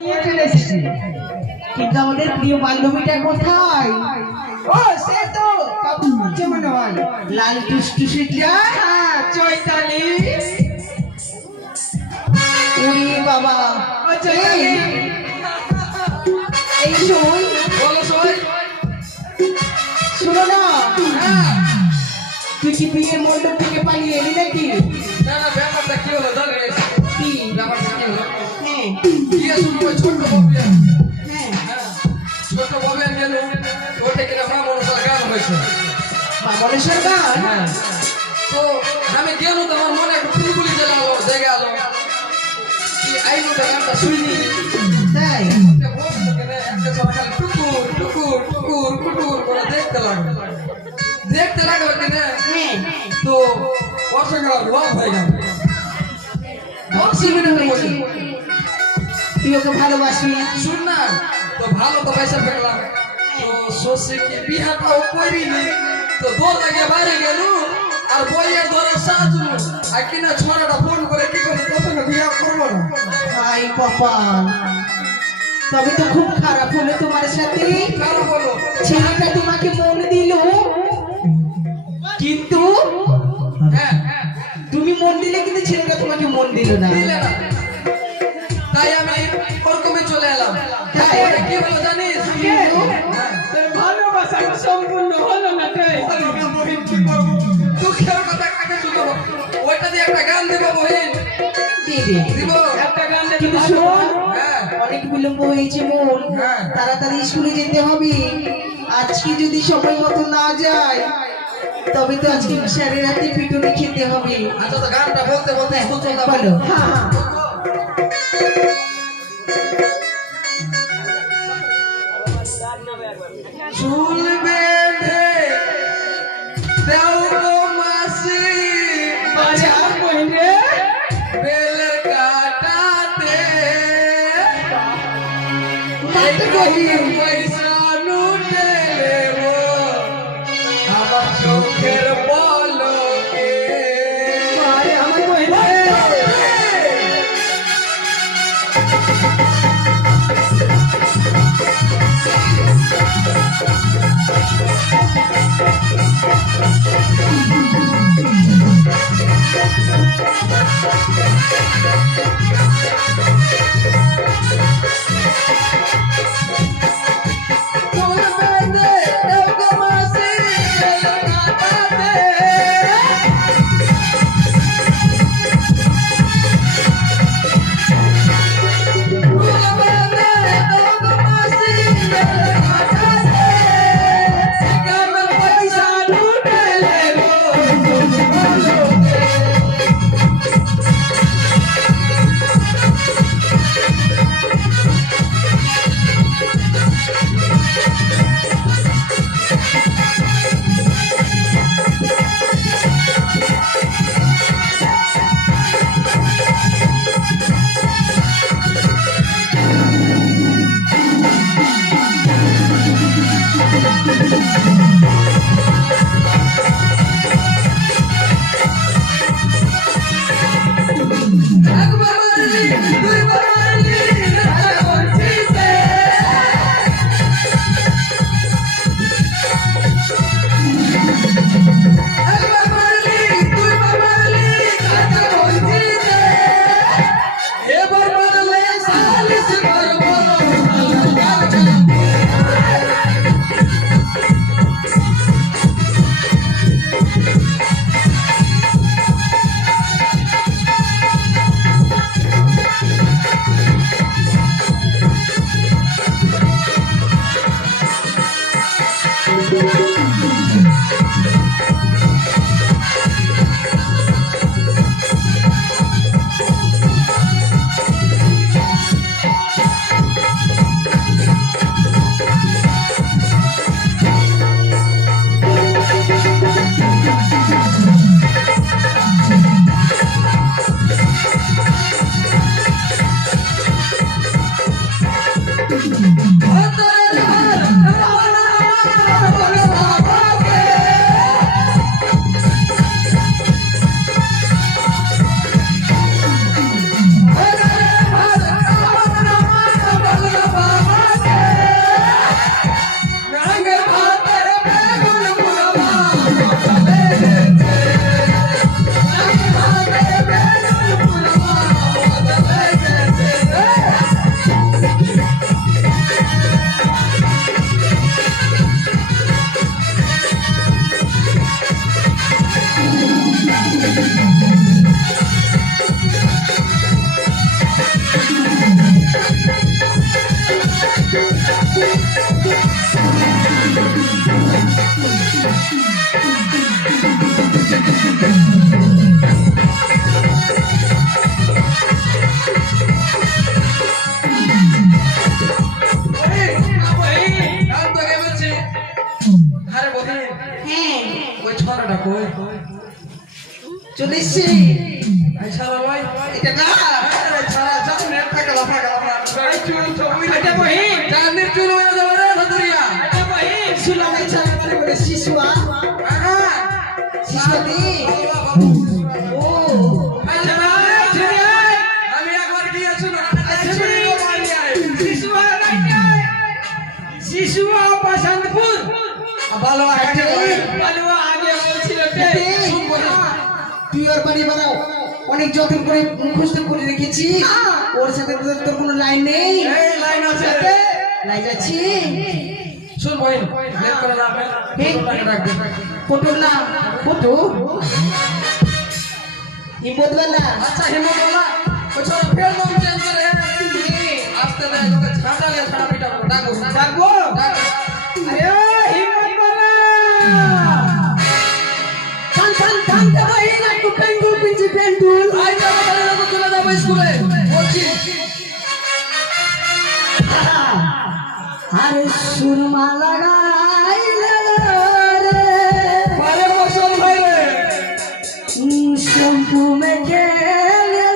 নিয়ে চলে এসেছি, কিন্তু আমাদের প্রিয় বান্ধবীটা কোথায়? ও সে তো কাপড় পরছে মনে হয়, লাল টুসটুসিটা। হ্যাঁ, চৈতালি। ওরে বাবা, এই সই বলো সবাই। শোনো না, তুই কি বিয়ের মণ্ডপ থেকে পালিয়ে এলি নাকি? না না, ব্যাপারটা কি হলো জানিস? কি ব্যাপারটা কি হলো? হ্যাঁ বিয়ে শুরু করে ছোট্ট বউকে, হ্যাঁ, ছোট্ট বউকে গেল, ওটা কিনা মা মনসার গান হয়েছে। বামনেশ্বর গান। হ্যাঁ, তো আমি গেল তো আমার মনে একটু ফুলগুলি জ্বালালো, জেগে আলো কি আইলো তো গানটা শুনি। তাই একটা সকাল টুকুর টুকুর টুকুর টুকুর করে দেখতে লাগলো কিনা, হ্যাঁ, তো বর্ষাকাল লভ হয়ে গেল। অসুবিধা হয়েছে, তুই ওকে ভালোবাসি। শুন না, তো ভালো তো পয়সা পেলাম, তো শশীকে বিহাটাও করিনি, তো দোর লাগে বাইরে গেল আর বইয়ে ধরে সাজলো, আর কিনা ছোড়াটা ফোন করে কি করে তোকে বিয়া করবো না। হাই কপাল, তবে তো খুব খারাপ হলো তোমার সাথে। কারো বলো ছেলেটা তোমাকে মন দিল, কিন্তু হ্যাঁ তুমি মন দিলে কিন্তু ছেলেটা তোমাকে মন দিল না। দিলে না, তাই আমি ওরকমই চলে এলাম। তাই? কি হলো জানিস? ভালোবাসা সম্পূর্ণ হলো না। দুঃখের কথা কাকে শুনবো, ওইটা দিয়ে একটা গান দেবো বহিন, দিব একটা গান, কিন্তু শোন, হ্যাঁ অনেক বিলম্ব হয়েছে মন, হ্যাঁ। তাড়াতাড়ি স্কুলে যেতে হবে। আজকে যদি সময় মতো না যায়, তবে তো আজকে স্যারের হাতে পিটুনি খেতে হবে। আচ্ছা, তো গানটা বলতে বলতে স্কুল চলতে হবে। বলো। হ্যাঁ, চুল বেঁধে দেও গো মাসি, বাজার কইরে বেল কাটাতে মাত্র কহি পয়সা লুটে নেবো আমার চোখের পলকে। আরে আমার কইরে চলে এসছি এই ছাড়া ভাই এটা না এই ছাড়া যত নেট থাকে লাফা লাফা এই চুল তো উই এটা বহিন জানের চুল হয়ে যাবে রে ধতুরিয়া এটা বহিন সুলামে ছাড়া বলে শিশুয়া হ্যাঁ শিশুদি বাবু ও এই ছাড়া আমি একবার গিয়েছি না শিশুয়া নাই শিশুয়া বসন্তপুর ভালো আগে ভালো আগে বলছিল তুই ওর বাড়ি বাড়াও অনেক যত্ন করে মুখস্থ করে রেখেছি ওর সাথে তোর কোনো লাইন নেই এই লাইন আছে লাইন আছে শুন বহিন লেট করে না আমি ডাক দে ফটো না ফটো হিম্মত বেলা আচ্ছা হিম্মত वाला कुछ और फिर नाम चेंज करे आस्ते दे लोग छाटा ले छाटा पिटा को डाको ডাকবো আরে হিম্মত বেলা থাম থাম থাম ভাই না তো পেন্ডুল পিঞ্জি পেন্ডুল आई जा बड़े लोग चले जाओ स्कूले बोलছি আরে সুরমা লাগাইলে রে আরে মৌসুম ভাই রে শ্যাম্পু মেখে রে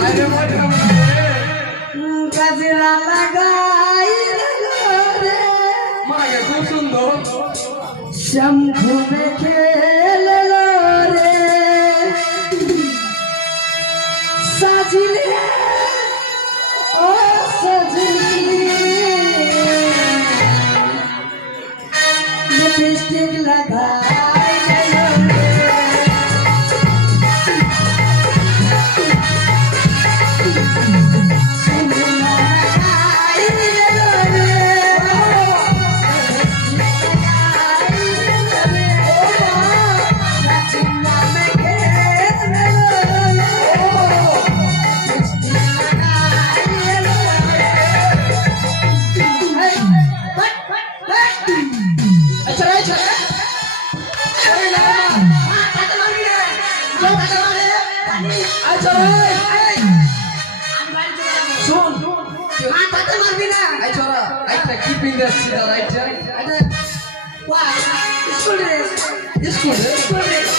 আরে মৌসুম গাজরা লাগাইলে রে মাগে খুব সুন্দর শ্যাম্পু মেখে রে সাজিলে ও সাজিলে লিপস্টিক লাগাইলে রে সুরমা লাগাইলে রে আচ্ছা শুন এই ছোরা একটা কি পিন্দে সিধা রাইট এটা স্কুল ড্রেস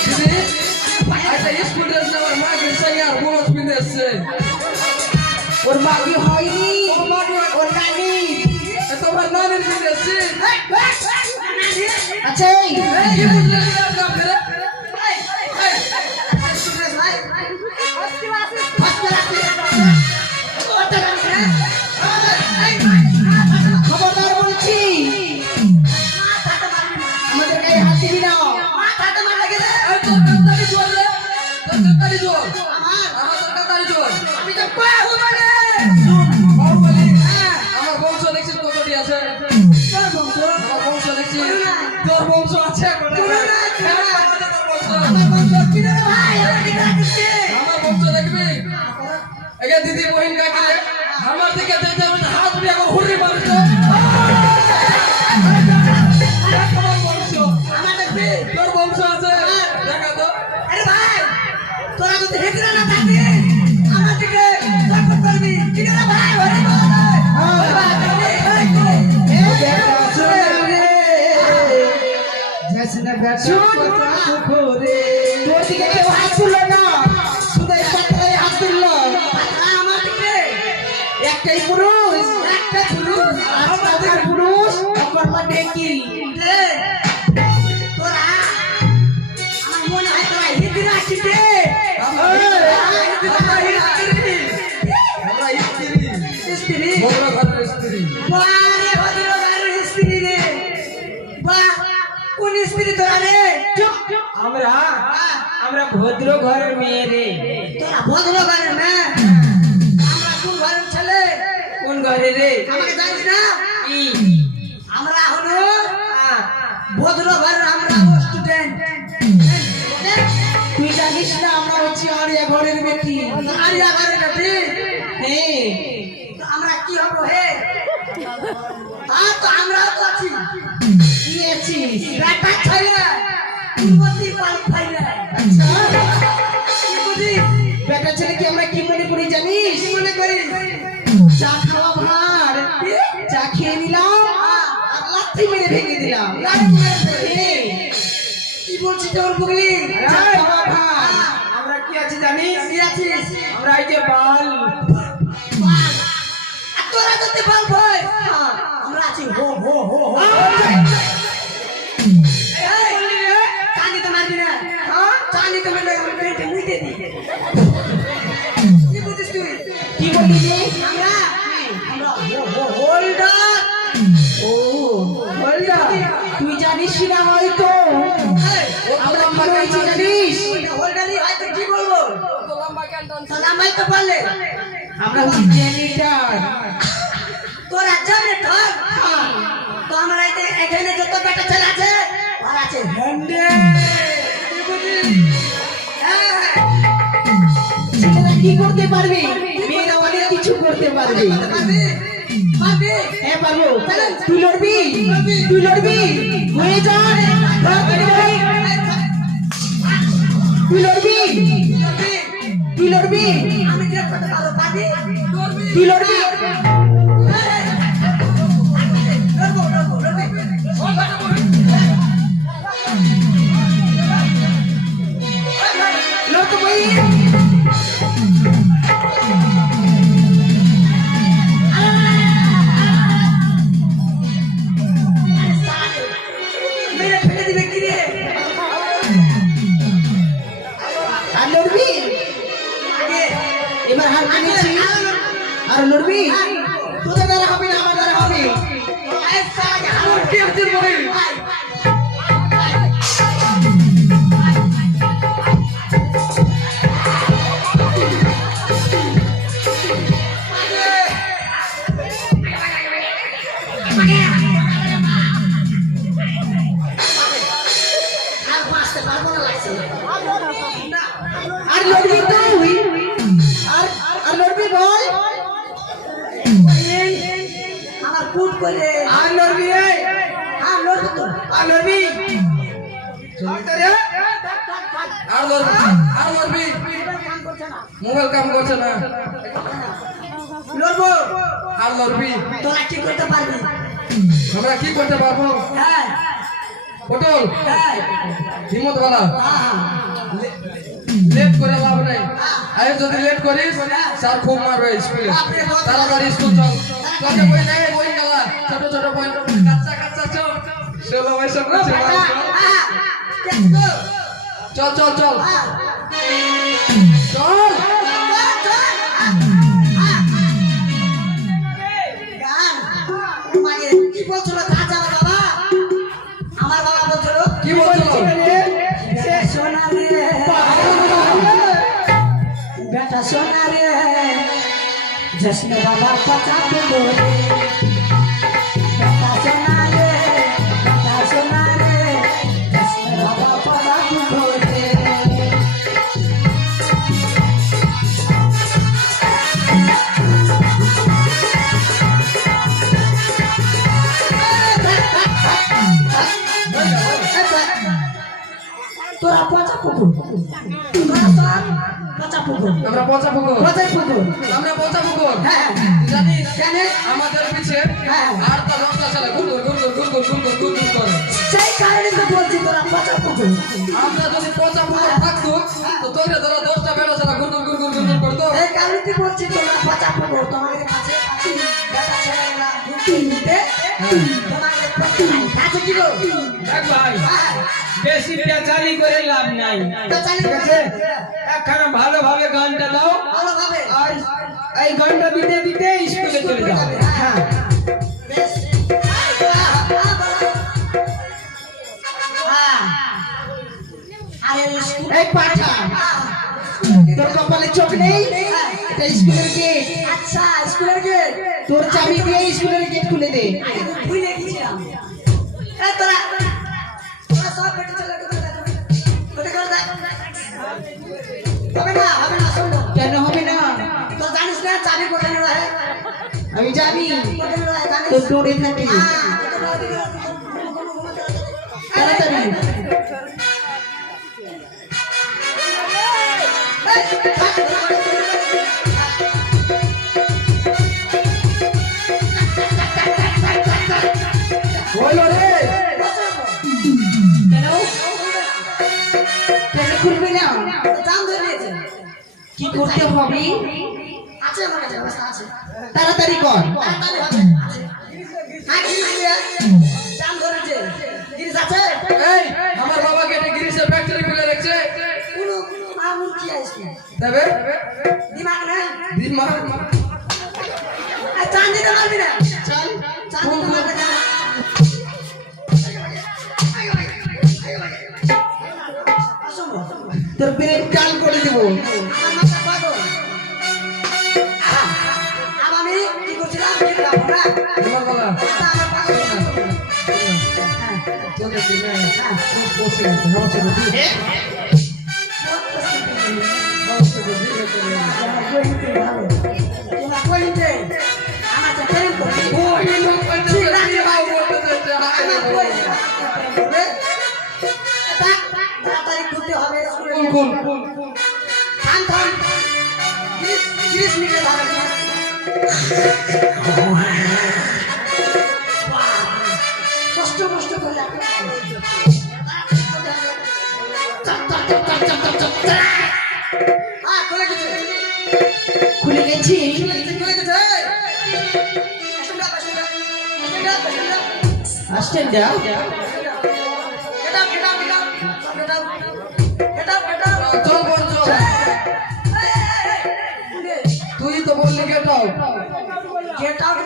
দিদি একটা স্কুল ড্রেস না আমার মা কে সঙ্গে আর বলছ পিন্দে আসছে ওর বাকি হয়নি ওর নানি তোমার নানের পিন্দে আসছে আচ্ছা এই কি বুঝলে না ফেরে খবরদার বলছি আমাদের গায়ে হাত দিবি না এই তোর কাতারি জোর রে তোর কাতারি জোর আমার তোর কাতারি জোর আমি তো বাহুবলী বাহুবলী আমার বংশ দেখছিস কতটি আছে আমার বংশ দেখছিস তোর বংশ আছে আমার বংশ কিনে রে ভাই আমার বংশ দেখবি এগে দিদি বহিন কাকি আমার দিকে দেখতে হাত দিয়ে হুড়ি মারছ আমার বংশ আমার দেখবি তোর বংশ আছে দেখা তো আরে ভাই তোরা যদি হেতরা না থাকি আমার দিকে সাপোর্ট করবি কিনে রে ভাই ওরে তোর দিকে কেউ হাত তুললো না শুধু এই পাত্রায় হাত তুললো আমার দিকে একটাই পুরুষ আমার পুরুষ আমার মা ডেকি তোরা আমার মনে হয় তোরা হিদিরা আসিতে আমরা স্ত্রী বড় ঘরের স্ত্রী বারে ভদ্র ঘরের স্ত্রী রে বাহ কোন স্ত্রী তোরা রে আমরা ভদ্র ঘরের মেয়ে রে। তোরা ভদ্র ঘরের মেয়ে আমরা কোন ঘরের ছেলে কোন ঘরে রে? আমাকে জানিস না কি? আমরা হলো ভদ্র ঘরের আমরা স্টুডেন্ট তুই জানিস না আমরা হচ্ছে আরিয়া ঘরের বেটি আরিয়া ঘরের বেটি হ্যাঁ তো আমরা কি হবো হে তো আমরা তো আছি কি আছিস বেটা ছাইলা উন্নতি পাল খাইলা আচ্ছা কি বুঝি বেটা ছেলে কি আমরা কি মনে করি জানিস কি মনে করি চা খাওয়া ভার চা খেয়ে নিলাম আর লাথি মেরে ভেঙে দিলাম কি বলছিস তোর বুগলি আরে বাবা ভাই, আমরা কি আছি জানিস? কি আছিস আমরা এই যে বাল বাল। আর তোরা যদি বাল ভাই আমরা আছি হো হো হো হো এই, চাঁদি তো মারবি না চাঁদি তো মারলে আমার পেটে মুইতে দি কি বুঝিস তুই কি বললি রে? আমরা আমরা হো হো হোল্ডার ও বলটা তুই জানিস না হয়তো আমরা কি হয়েছি জানিস? হোল্ডারই হয়তো কি বলবো তো লম্বা কেন টানছিস? তো লাম্বাই তো পারলে আমরা হচ্ছি জেনিটার। তোরা জানে ধর তো আমরা এখানে যত বেটা ছেলে আছে আর আছে হ্যান্ডে ছেলেরা কি করতে পারবে? মেয়েরা অনেক কিছু করতে পারবে। হ্যাঁ পারবো। তুই লড়বি? তুই লড়বি? হয়ে যা। ধর তোকে ধরি। তুই লড়বি? তুই লড়বি? আমি কি করতে পারবো পাবি তুই লড়বি? লড়বো লড়বো লড়বি লড় তো ভাই। মেরে ফেলে দিবে কি রে আর লড়বি? আগে এবার হার মেনেছি। আর লড়বি? তোদের দ্বারা হবে না, আমার দ্বারা হবে। আমার কি হচ্ছে বল আর বাঁচতে পারবো না লাগছে আর লড়বি তুই? আর লড়বি বল? আমার কুট করে আর লড়বি রে? আর লড়বো তো আর লড়বি? আর লড়বি? আর লড়বি? কাম করছে না মোবাইল কাম করছে না। লড়বো আর লড়বি? তোরা কি করতে পারবি আমরা কি করতে পারবো? হ্যাঁ পটল হ্যাঁ হিম্মত বালা হ্যাঁ লেট করে লাভ নাই। আরে যদি লেট করিস স্যার খুব মারবে স্কুলে। তাড়াতাড়ি স্কুল চল। তোকে বই নাই বই গেলা ছোট ছোট বই কাচ্চা কাচ্চা চল। ষোলো বয়সে করছে চল চল চল চল। কি বলছিল চাচা বাবা আমার বাবা বলছিল কি বলছো? সোনা রে বেটা সোনা রে জশ্ন বাবা পচাতে বলে বেটা সোনা রে জশ্ন বাবা পচাতে বলে তোরা পচা পুকুর তোরা সব পচা পুকুর আমরা পচা পুকুর। পচাই পুকুর আমরা পচা পুকুর। হ্যাঁ জানিস কেন আমাদের পিছে হ্যাঁ। আর তো 10টা ছেলে গুড়গুড় গুড়গুড় গুড়গুড় গুড়গুড় গুড়গুড় করে। সেই কারণে তো বলছি তোরা পচা পুকুর আমরা যদি পচা পুকুর থাকতো তো তোকে ধরো 10টা বেড়া ছেলে গুড়গুড় গুড়গুড় গুড়গুড় করতো। এই কারণে তো বলছি তোরা পচা পুকুর তোমাদের কাছে কাছে বেটা ছেলেরা ঘুরতে ঘুরতে তোমাদের কাছে কি গো দেখ ভাই, বেশি পেঁচালি করে লাভ নাই। তো চালি ঠিক আছে? একখানা ভালোভাবে গানটা দাও ভালোভাবে আর এই গানটা দিতে দিতে স্কুলে চলে যাও। হ্যাঁ বেশ আরে স্কুল এই পাঠা, তোর কপালে চোখ নেই? এটা স্কুলের গেট। আচ্ছা স্কুলের গেট তোর চাবি দিয়ে স্কুলের গেট খুলে দে। আগে তো ভুলে গেছিলাম এ তোরা তোরা সব বেটা চলে গেছে কোথায় করে দেখ হবে না শোন কেন হবে না? তো জানিস না চাবি কোথায় রয়ে আমি জানি কোথায় রয়ে জানিস তোর ডোরে থাকে। তাড়াতাড়ি হলো রে। কেন? করতে হবে? আছে আমার কাছে ব্যবস্থা আছে। তাড়াতাড়ি কর। তাড়াতাড়ি হবে, আছে। হ্যাঁ, কি নিয়ে? জাম ধরেছে। জিনিস আছে? এই আমার বাবাকে এটা গ্রিসের ফ্যাক্টরি খুলে রেখেছে কোনো মামুর কি আছে? তবে দিমাগ নাই? দিমাগ আর চান দিতে পারবি না? চল। চান দিতে পারবি না? অসম্ভব। তোর ব্রেন চাল করে দেব। আমার মাথা পাগল। আর আমি কি করছিলাম? কি খাবো না? তোমার বাবা মাথা আমার পাগল না। হ্যাঁ, তোকে দিলে খুব বসে আছে নমস্তে বুঝি বহুত প্রস্তুতি নিয়ে। নমস্তে বুঝি আমার বইতে ভালো। তোমার বইতে আমার তো প্রেম করছি। ওই লোক বলতে বাবু বলতে আমার বইতে হবে। এটা তাড়াতাড়ি করতে হবে স্কুলে। কোন থাম থাম। 30 মিনিট লাগবে। কষ্ট কষ্ট করে লাগবে। খুলে গেছে। খুলে গেছি। খুলে গেছে। আসছেন যা। চল বোন চল তুই তো বললি গেট আউট গেট আউট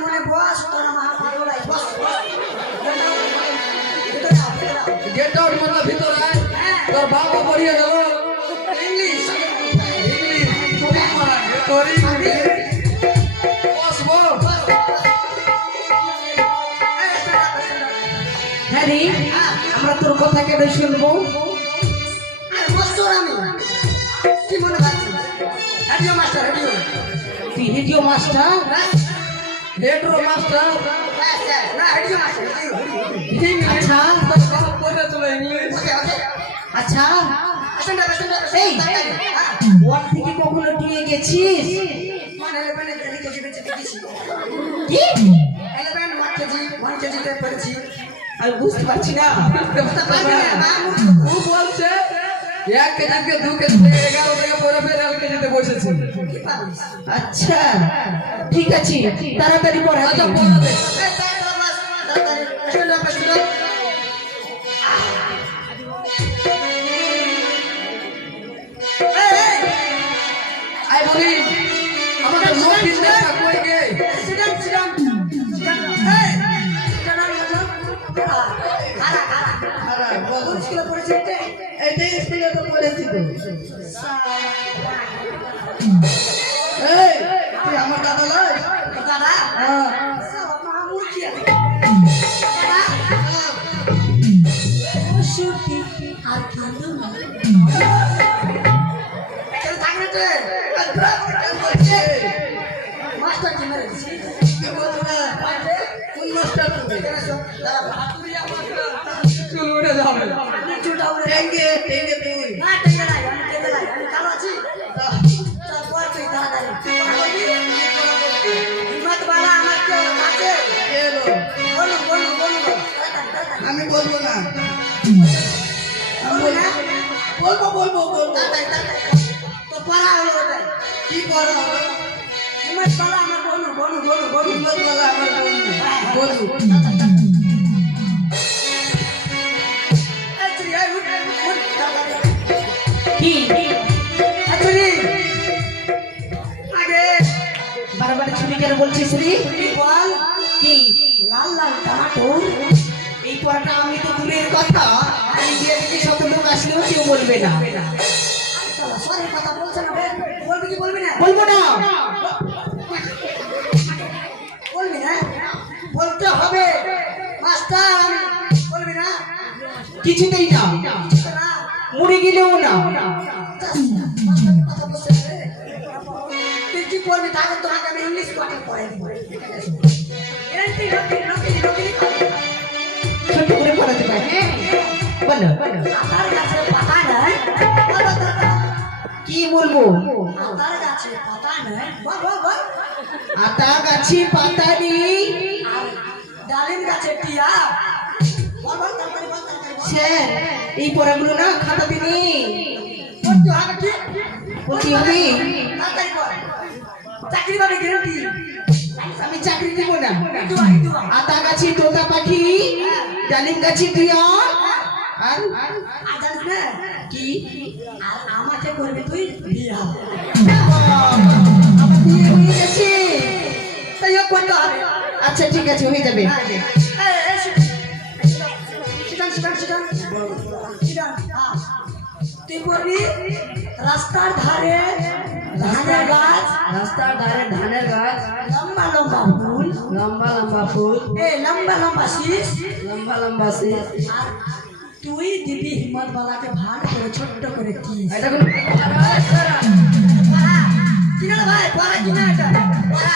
মানে ভিতরে আয় তোর বাবা পড়িয়ে গেল ইংলিশ খুবই মারা তোর ইংলিশ বসবো হ্যাঁ রে, আমরা তোর কথা কেন শুনবো? তুই রেডিও মাস্টার? হেডরো মাস্টার আচ্ছা তোর বাবা পড়ে চলে ইংলিশ আচ্ছা, এই ওয়ার্ড থেকে কখনো টুয়ে গেছিস? কি? আমি বুঝতে পারছি না। ও বলছে 1 কেজিকে 2 কেজি থেকে 11 থেকে পরে ফের 1 কেজিতে বসেছি আচ্ছা ঠিক আছে, তাড়াতাড়ি পড়া। আচ্ছা পড়া দে আই বলি আমাদের নোটিস দেখা কই গে এটাই স্কুলে তো পড়েছি তো। এই তুই আমার দাদা লয় হ্যাঁ আর কান্দো না। মাস্টার কি মেরে দিছি? কোন মাস্টার চুল উড়ে যাবে চুলটা উড়ে টেঙ্গে টেঙ্গে তুই। না টেকে নাই, আমি টেকে নাই, আমি কালো আছি। চল পর তুই তাড়াতাড়ি। হিম্মত বালা আমার কেউ আছে? এলো। বলু বলু বলু তাড়াতাড়ি তাড়াতাড়ি। আমি বলবো না। বলবি না? বলবো বলবো বলবো। তাড়াতাড়ি তাড়াতাড়ি। তো পড়া হলো ওটাই। কি করা হবে? হিম্মত বালা আমার বলু বলু বলু বলু। হিম্মত বলা আমার বন্ধু। বলু। এই তুই, এই উঠ, উঠ, তাড়াতাড়ি। কি? এই তুই, আগে বারবার ছুরি কেন বলছিস রে? তুই বল, কি? লাল লাল টমাটোর এই পড়াটা আমি তো দূরের কথা, ইন্ডিয়া থেকে শত লোক আসলেও কেউ বলবে না। সরের কথা বলছে না বে। বলবি কি বলবি না? বলবো না। বলবি না? বলতে হবে মাস্টার, আমি বলবি না? কিছুতেই না, কিছু না। মরে গেলেও না। মাস্টারের কথা বলছে না রে। তুই কি করবি তাহলে তোমাকে আমি ইংলিশ পাঠে পড়াই দিব। এরকম নকলি নকলি নকলি ছোট করে পড়াতে পারে। বলো আতার গাছের পাতা নাই। বল বল বল, বল। কি বলবো? আতার গাছের পাতা নাই। বল বল বল। আতা গাছে পাতা নেই। আর ডালিম গাছের টিয়া। বল বল তাড়াতাড়ি বল তাড়াতাড়ি বল। স্যার এই পড়াগুলো না খাতাতে নেই। পড়তে হবে কি? বলছি আমি তাড়াতাড়ি কর চাকরি পাবে গ্যারান্টি আমি চাকরি দিব না একটু আতা গাছি তোতা পাখি ডালিম গাছি তুই আর আর জানিস না কি আর আমাকে করবি তুই বিয়া আমার বিয়ে হয়ে গেছে তাই ও করতে হবে আচ্ছা ঠিক আছে হয়ে যাবে তুই করবি রাস্তার ধারে ধানের গাছ ধানের গাছ লম্বা লম্বা ফুল লম্বা লম্বা ফুল লম্বা লম্বা শীষ লম্বা লম্বা সে আর তুই দিবি হিম্মত বালাকে ভাগ করে ছোট্ট করে কি এটা কোন কিনা ভাই পড়া কিনা এটা পড়া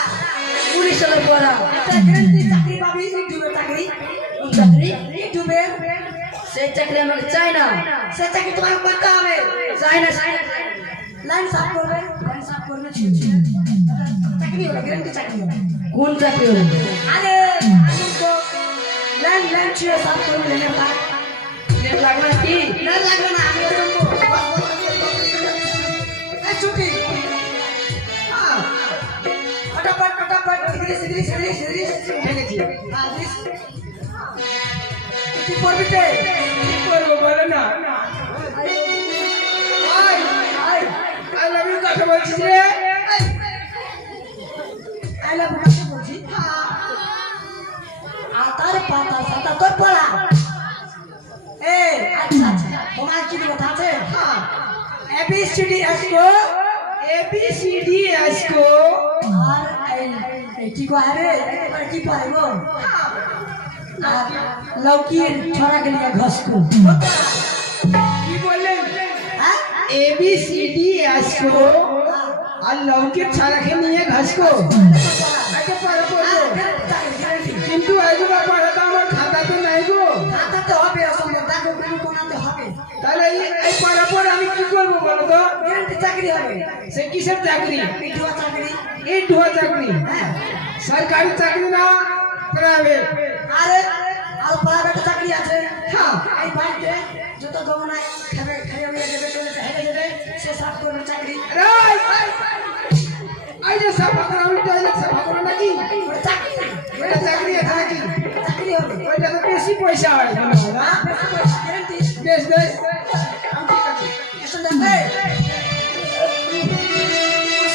19 সালের পড়া এটা গ্যারান্টি চাকরি পাবি ইউটিউবে চাকরি কোন চাকরি ইউটিউবে সেই চাকরি আমাকে চাই না সে চাকরি তোমাকে করতে হবে চাই না লাইন সাফ করবে চাকরি হবে গ্যারান্টি চাকরি হবে কোন চাকরি হলো আরে আমি তো লাইন ছুঁয়ে সাফ করবে লেনের পাট লেট লাগবে না কি লাইন লাগবে না আমি করবো এই ছুটি ফটাফট সিধি ঠেকেছি কি করবি তে কি করবো বলো না আই লাভ ইউ কাকে বলছিস রে আই লাভ ইউ বলছি আতার পাতা সাতা তোর পড়া আচ্ছা তোমার কি কথা আছে ABCD আসবো ABCD আজকো আর এই কি কয় রে এবার কি পাইব আর লৌকির ছড়া গলিয়া ঘসকু কি বললেন হ্যাঁ ABCD আজকো আর লৌকির ছাড়াকে নিয়ে ঘাসকো আগে পড়া পড়বো কিন্তু আজকে পড়াটা আমার খাতাতে নাই গো খাতাতে হবে অসম্ভব তাকে কোনো কোনাতে হবে তাহলে এই পড়া পড়ে আমি কি করবো বলো তো গ্যারান্টি চাকরি হবে সে কিসের চাকরি পিঠুয়া চাকরি এই ঢুয়া চাকরি হ্যাঁ সরকারি চাকরি না প্রাইভেট আরে আর প্রাইভেট চাকরি আছে হ্যাঁ এই বাড়িতে যত গমনায় খাবে খাইয়ে দেবে চলে হেঁটে যাবে সে সাফ করবে চাকরি এই যে সাফা করা আমি টয়লেট সাফা করো নাকি ওটা চাকরি ওটা চাকরি আছে নাকি চাকরি হবে ওইটা তো বেশি পয়সা হয় মনে হয় না গ্যারান্টি বেশ বেশ ঠিক আছে এসে যাবে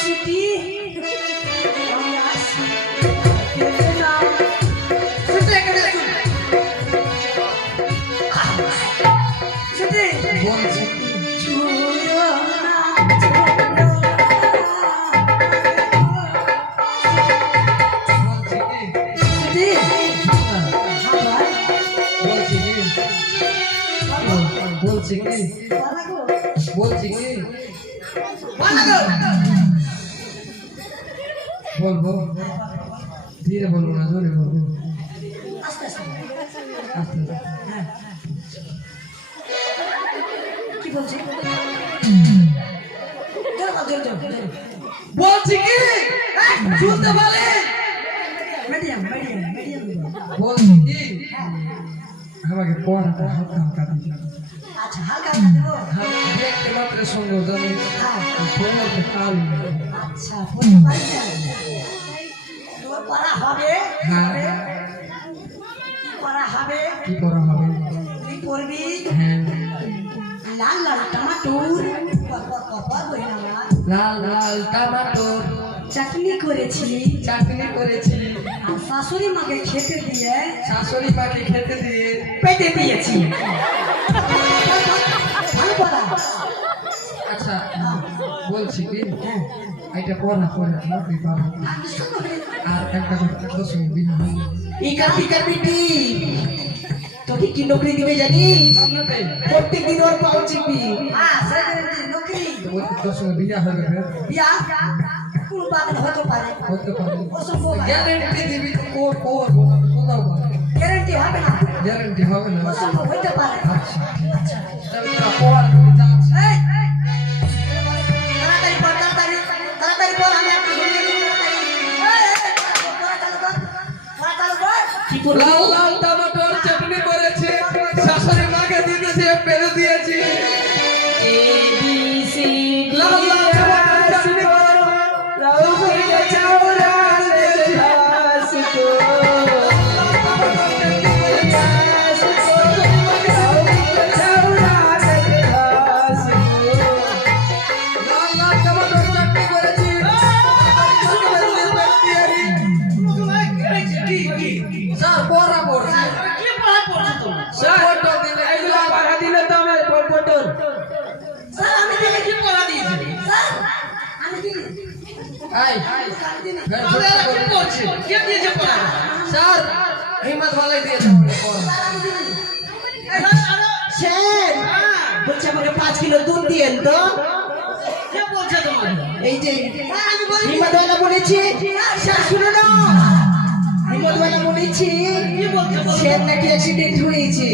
সিটি বলছি বলছি কি বলছি কি বলবো ধীরে বলবো না জোরে বলবো আস্তে আস্তে আস্তে কি বলছি বলছি কি শুনতে পারে মিডিয়াম বলছি কি আমাকে পড়াটা হালকা হালকা দিতে আচ্ছা হালকা হালকা দেবো দেখতে মাত্র সুন্দর জানি হ্যাঁ পড়তে পারি আচ্ছা পড়তে পারি না তোর পড়া হবে হ্যাঁ কি পড়া হবে কি করা হবে তুই পড়বি হ্যাঁ লাল লাল টমাটোর লাল লাল টমাটোর চাটনি করেছি চাটনি করেছি আর শাশুড়ি মাকে খেতে দিয়ে শাশুড়ি মাকে খেতে দিয়ে পেটে দিয়েছি ভালো পড়া আচ্ছা বলছি কি হ্যাঁ এটা পড়া নকরি পাবো আর একটা দশ দিন ইকার বিটি তোকে কি নকরি দিবে জানিস সামনেটাই প্রত্যেক দিন ওর পাও চিপি হ্যাঁ সেদিন নকরি দশ বিয়া হয়ে গেছে বিয়া কোন বাদ হতে পারে হতে পারে অসম্ভব গ্যারেন্টি দিবি কোর কোথাও গ্যারান্টি হবে না গ্যারেন্টি হবে না অসম্ভব হতে পারে আচ্ছা আচ্ছা এটা পড়া তুমি যাচ্ছি এই তাড়াতাড়ি বল আমি একটু ঘুমিয়ে নিই কি করবো লাল লাল টমেটোর চাটনি করেছে শাশুড়ি মাকে দিতেছে পেরে দিয়েছি ABCD লাল লাল স্যার পড়া পড়ছে কি পড়া পড়ছো তুমি স্যার ফটো দিলে এগুলো পাঠা দিলে তো আমার পটল স্যার আমি দিলে কি পড়া দিয়েছি স্যার আমি দিলি এই তাহলে এরা কি পড়ছে কে দিয়েছে পড়া স্যার হিম্মত ভালাই দিয়েছে আমাকে পড়া স্যার আমি দিলি স্যার বলছে আমাকে 5 কিলো দুধ দিয়েন তো কে বলছে তোমাকে এই যে আমি বলি হিমাদওয়ালা বলেছি স্যার শুনো না হিমাদওয়ালা বলেছি কি বলছে স্যার নাকি অ্যাক্সিডেন্ট হয়েছে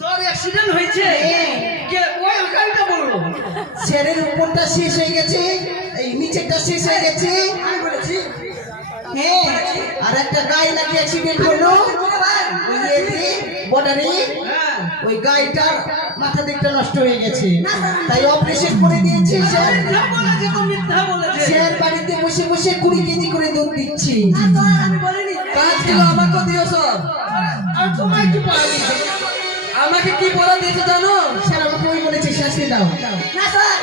তোর অ্যাক্সিডেন্ট হয়েছে কে ওই গাড়িটা বললো স্যারের উপরটা শেষ হয়ে গেছে এই নিচেরটা শেষ হয়ে গেছে আমি বলেছি হ্যাঁ আর একটা গাড়ি নাকি অ্যাক্সিডেন্ট হলো ওই যে বর্ডারে ওই গাড়িটার মাথা দিকটা নষ্ট হয়ে গেছে তাই অপারেশন করে দিয়েছে স্যার স্যার বাড়িতে বসে বসে 20 কেজি করে দুধ দিচ্ছি 5 কিলো আমাকে দিও স্যার আর তোমায় কি পড়া দিয়েছে আমাকে কি পড়া দিয়েছে জানো স্যার আমাকে ওই বলেছে শাস্তি দাও না স্যার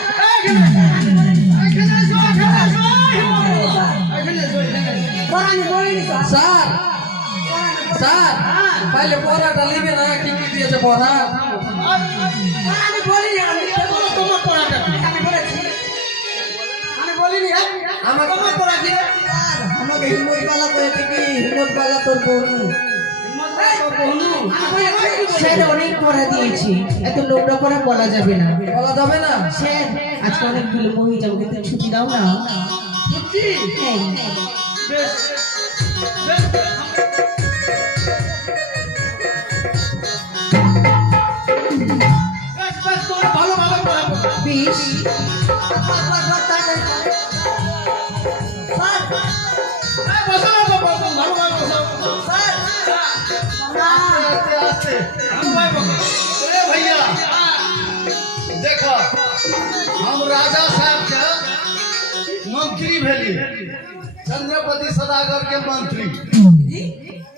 স্যার স্যার পাইলে পড়াটা নিবে না কি কি দিয়েছে পড়া আমি বলিনি আমি বলো তোমার পড়াটা আমি বলেছি আমি বলিনি আমার তোমার পড়া কি আমাকে হিম্মত বালা কইতে কি হিম্মত বালা তোর বনু স্যার অনেক পড়া দিয়েছি এত নোংরা পড়া বলা যাবে না বলা যাবে না স্যার আজকে অনেক বিলম্ব হয়ে যাবে কিন্তু ছুটি দাও না ছুটি হ্যাঁ বেশ বেশ ভালোভাবে পড়া বিশ भैया देखो हम राजा साहब के मंत्री भेली चंद्रपति सदागर के मंत्री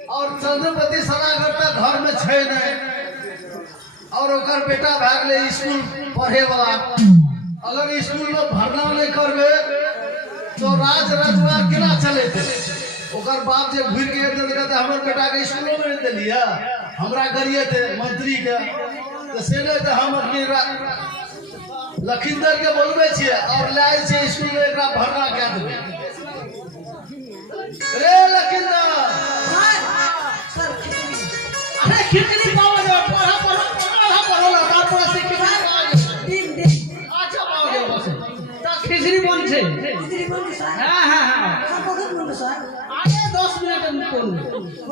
और चंद्रपति सदागर के घर में छे नहीं और ओकर बेटा भाग ले स्कूल पढ़े वाला अगर स्कूल में भरना नहीं करबे तो राज रजवा केना चले थे ओकर बाप जे घुर के देलकै त हमर बेटा के स्कूल में नहीं देलिया हमरा गरिए थे मंत्री के तो से नहीं तो हम अपनी लखींदर के बोलबे छियै और लाए छे स्कूल में एकरा भरना क्या देबे रे लखींदर अरे खिचड़ी पावा दे पढ़ा पढ़ा ना तारপর से खिचड़ी दिन दिन अच्छा पावा दे बस ता खिचड़ी बनছে खिचड़ी बनছে স্যার হ্যাঁ হ্যাঁ হ্যাঁ সব কথা বলবো স্যার আরে 10 মিনিট আমি করব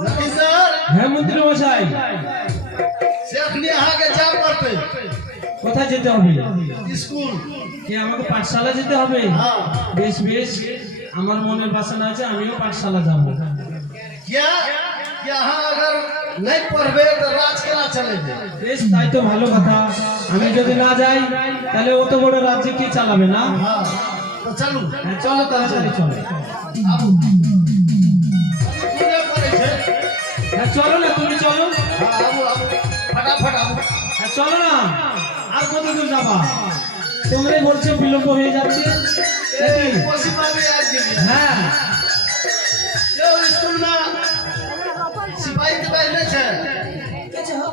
लखींदर হ্যাঁ মন্ত্রী মশাই से अखनी यहाँ के जा पड़ते কোথায় যেতে হবে स्कूल কি আমাকে পাঠশালা যেতে হবে हाँ বেশ বেশ আমার মনের বাসনা আছে আমিও পাঠশালা যাব क्या यहाँ अगर नहीं पढ़बे तो राज केना चलेबे বেশ তাই তো ভালো কথা আমি যদি না যাই তাহলে অত বড় রাজ্য কি চালাবে না हाँ तो चलू হ্যাঁ, চলো তাড়াতাড়ি চলো आबू पूजा करे छे হ্যাঁ চলো না তুমি চলো हाँ आबू आबू फटाफट आबू হ্যাঁ চলো না আর কত দূর যাবা তোমরাই বলছো বিলম্ব হয়ে যাচ্ছে নাকি? कोसी बाबी आज के लिए হ্যাঁ यो स्कूल में सिपाही के पास नहीं छे কেছে हो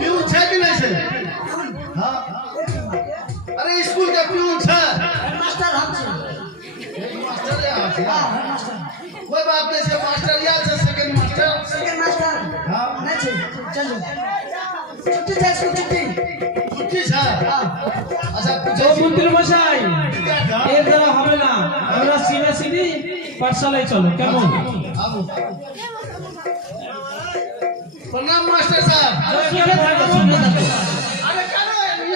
प्यून छे कि नहीं छे हाँ अरे स्कूल का प्यून छे मास्टर हम छी मास्टर यहाँ छे हां मास्टर कोई बात नहीं छे मास्टर या छे सेकंड मास्टर सेकंड मास्टर हाँ नहीं छी चलो छुट्टी जाए छुट्टी छुट्टी छे अच्छा ও पूछे মন্ত্রী মশাই क्या था এর দ্বারা হবে না আমরা সিধা পাঠশালায় চলো কেমন आबू प्रणाम मास्टर साहब अरे केन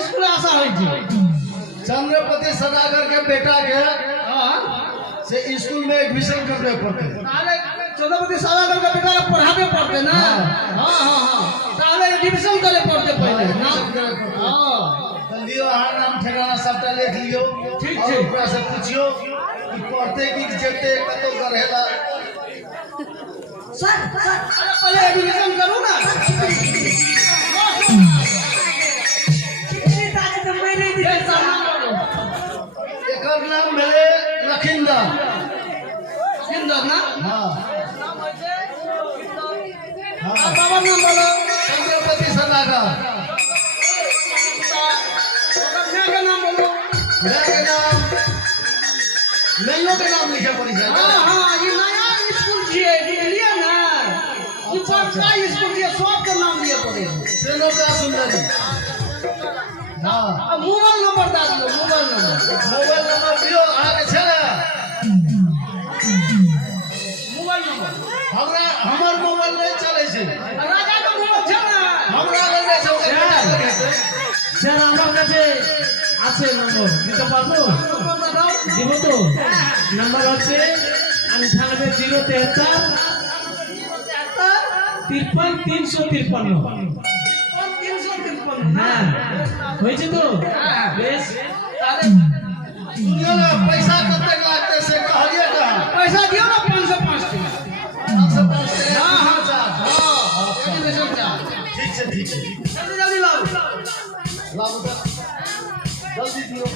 स्कूल आशा होई छी चंद्रपति सदागर के बेटा के हां से स्कूल में एडमिशन करने पड़ते अरे चंद्रपति सागर का बेटा पढ़ावे पड़ते ना हां हां हां ताले एडमिशन करे पड़ते पहले ना हां लियो अहाँ नाम ठेकाना सबटा लिख लियो ठीक और छै। ओकरा से पूछियो कि पढ़ते कि जेते कतो करेला सर अरे पहले एडमिशन करो ना कितनी ताज तो मैं नहीं दी एकर नाम भेले लखींदर তিলক না हाँ আর हाँ বাবার নাম বলো चंद्रपति सदागर মেয়ের নাম বলো मेरा के नाम नैयो के नाम लिखे पड़ी है हाँ हाँ ये नया स्कूल छिए बुझलिए ना ये बड़का स्कूल छिए सबके नाम लिए पड़े सेनोका सुंदरी हाँ अब मोबाइल नंबर दे दियो मोबाइल नंबर मोबाइल नंबर दियो आगे छे मोबाइल नंबर हमरा हमर मोबाइल नहीं चले छे राजा का मोबाइल छै ना हमरा लग नहीं छे স্যার আমার কাছে আছে নম্বর দিতে পারবো नंबर दाও দিব তো নাম্বার হচ্ছে 98 073 হ্যাঁ হয়েছে তো বেশ सुनियो ना पैसा कते लागते से कहलिए का पैसा दियो ना 505 सबसे पहले हाँ हाँ हाँ हाँ एजुकेशन चार्ज ठीक है ठीक है जल्दी जल्दी लाओ लाओ जल्दी दियो